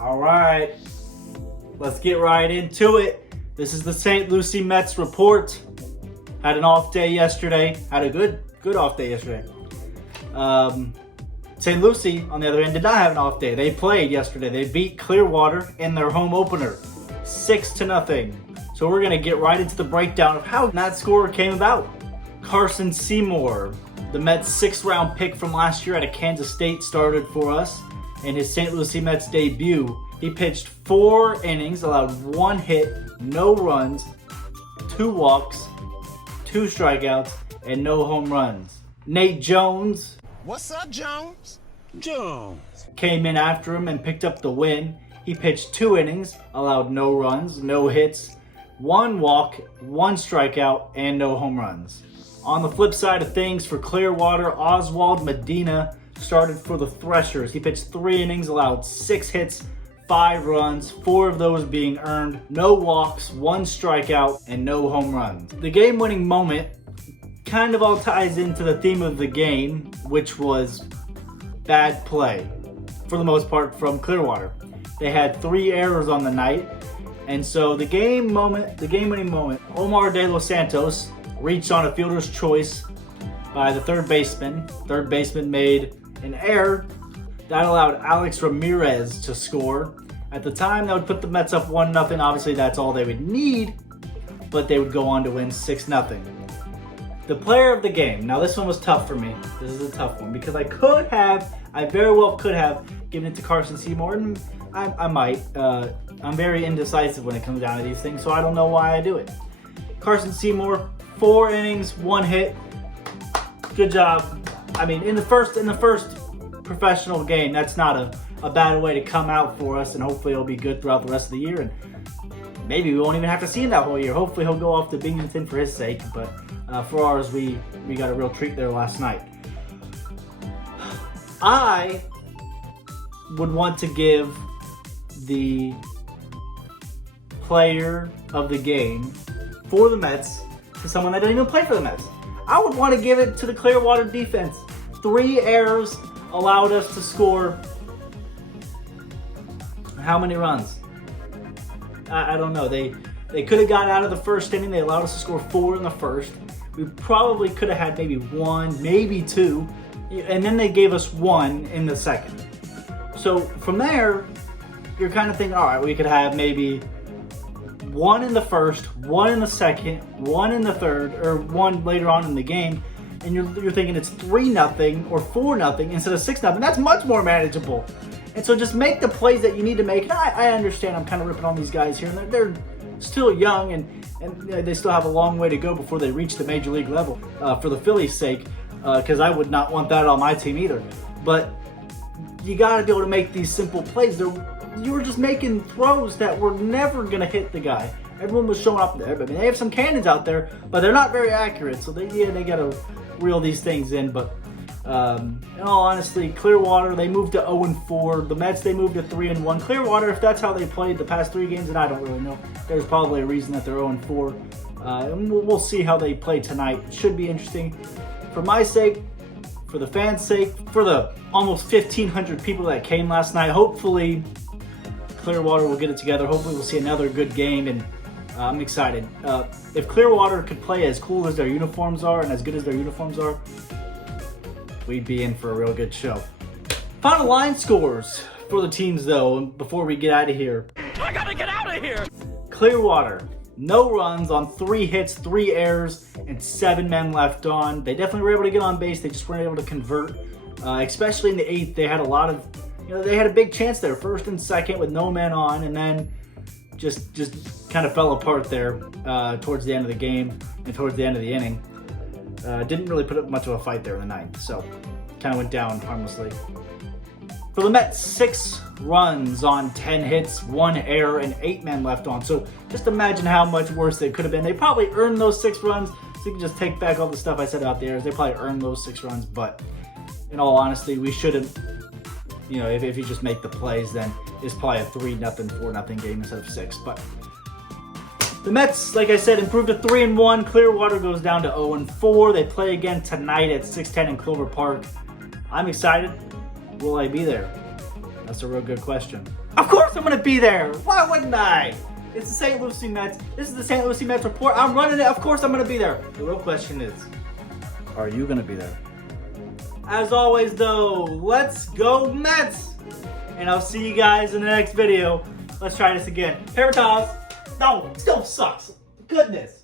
All right, let's get right into it. This is the St. Lucie Mets report. Had an off day yesterday. Had a good off day yesterday. St. Lucie, on the other hand, did not have an off day. They played yesterday. They beat Clearwater in their home opener, 6-0. So we're gonna get right into the breakdown of how that score came about. Carson Seymour, the Mets' 6th-round pick from last year out of Kansas State, started for us in his St. Lucie Mets debut. He pitched 4 innings, allowed 1 hit, no runs, 2 walks, 2 strikeouts, and no home runs. Nate Jones, what's up, Jones? came in after him and picked up the win. He pitched 2 innings, allowed no runs, no hits, 1 walk, 1 strikeout, and no home runs. On the flip side of things, for Clearwater, Oswald Medina started for the Threshers. He pitched 3 innings, allowed 6 hits, 5 runs, 4 of those being earned, no walks, 1 strikeout, and no home runs. The game-winning moment kind of all ties into the theme of the game, which was bad play, for the most part, from Clearwater. They had 3 errors on the night, and so the game-winning moment, Omar De Los Santos reached on a fielder's choice by the third baseman. Third baseman made an error that allowed Alex Ramirez to score. At the time, that would put the Mets up 1-0. Obviously, that's all they would need, but they would go on to win 6-0. The player of the game. Now, this one was tough for me. This is a tough one because I very well could have given it to Carson Seymour, and I might. I'm very indecisive when it comes down to these things, so I don't know why I do it. Carson Seymour, 4 innings, 1 hit. Good job. I mean, in the first professional game, that's not a bad way to come out for us, and hopefully it'll be good throughout the rest of the year, and maybe we won't even have to see him that whole year. Hopefully he'll go off to Binghamton for his sake, but for ours, we got a real treat there last night. I would want to give the player of the game for the Mets to someone that didn't even play for the Mets. I would want to give it to the Clearwater defense. 3 errors allowed us to score how many runs? I don't know. They could have got out of the first inning. They allowed us to score 4 in the first. We probably could have had maybe 1, maybe 2, and then they gave us 1 in the second. So from there, you're kind of thinking, all right, we could have maybe 1 in the first, 1 in the second, 1 in the third, or 1 later on in the game, and you're thinking it's 3-0 or 4-0 instead of 6-0. That's much more manageable. And so just make the plays that you need to make. And I understand I'm kind of ripping on these guys here, and they're still young, and they still have a long way to go before they reach the major league level, for the Phillies' sake, because I would not want that on my team either. But you got to be able to make these simple plays. You were just making throws that were never going to hit the guy. Everyone was showing up there. I mean, they have some cannons out there, but they're not very accurate. So they got to reel these things in. But in all honesty, Clearwater, they moved to 0-4. The Mets, they moved to 3-1. Clearwater, if that's how they played the past 3 games, and I don't really know. There's probably a reason that they're 0-4. And we'll see how they play tonight. It should be interesting. For my sake, for the fans' sake, for the almost 1,500 people that came last night, hopefully Clearwater will get it together. Hopefully we'll see another good game, and I'm excited. If Clearwater could play as cool as their uniforms are and as good as their uniforms are, we'd be in for a real good show. Final line scores for the teams, though, before we get out of here. I gotta get out of here! Clearwater, no runs on 3 hits, 3 errors, and 7 men left on. They definitely were able to get on base. They just weren't able to convert, especially in the 8th. They had a lot of, they had a big chance there, 1st and 2nd with no men on, and then just kind of fell apart there towards the end of the game and towards the end of the inning. Didn't really put up much of a fight there in the 9th, so kind of went down harmlessly. For the Mets, 6 runs on 10 hits, 1 error, and 8 men left on. So just imagine how much worse they could have been. They probably earned those 6 runs, so you can just take back all the stuff I said about the errors. They probably earned those 6 runs, but in all honesty, we shouldn't, if you just make the plays, then it's probably a 3-0, 4-0 game instead of 6. But the Mets, like I said, improved to 3-1. Clearwater goes down to 0-4. They play again tonight at 6:10 in Clover Park. I'm excited. Will I be there? That's a real good question. Of course course I'm going to be there. Why wouldn't I? It's the St. Lucie Mets. This is the St. Lucie Mets report. I'm running it. Of course I'm going to be there. The real question is, are you going to be there? As always, though, let's go Mets. And I'll see you guys in the next video. Let's try this again. Paper towels. No, still sucks. Goodness.